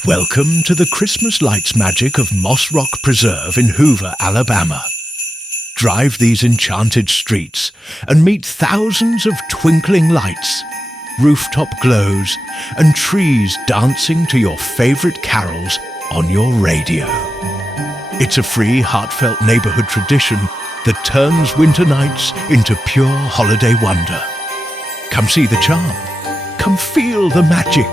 Welcome to the Christmas lights magic of Moss Rock Preserve in Hoover, Alabama. Drive these enchanted streets and meet thousands of twinkling lights, rooftop glows, and trees dancing to your favorite carols on your radio. It's a free, heartfelt neighborhood tradition that turns winter nights into pure holiday wonder. Come see the charm. Come feel the magic.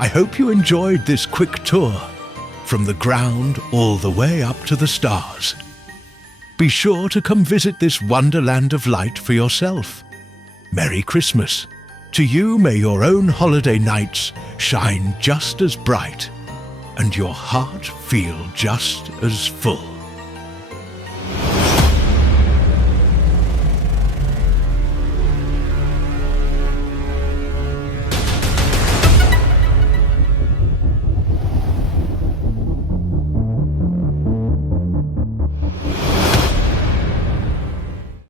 I hope you enjoyed this quick tour, from the ground all the way up to the stars. Be sure to come visit this wonderland of light for yourself. Merry Christmas. To you may your own holiday nights shine just as bright, and your heart feel just as full.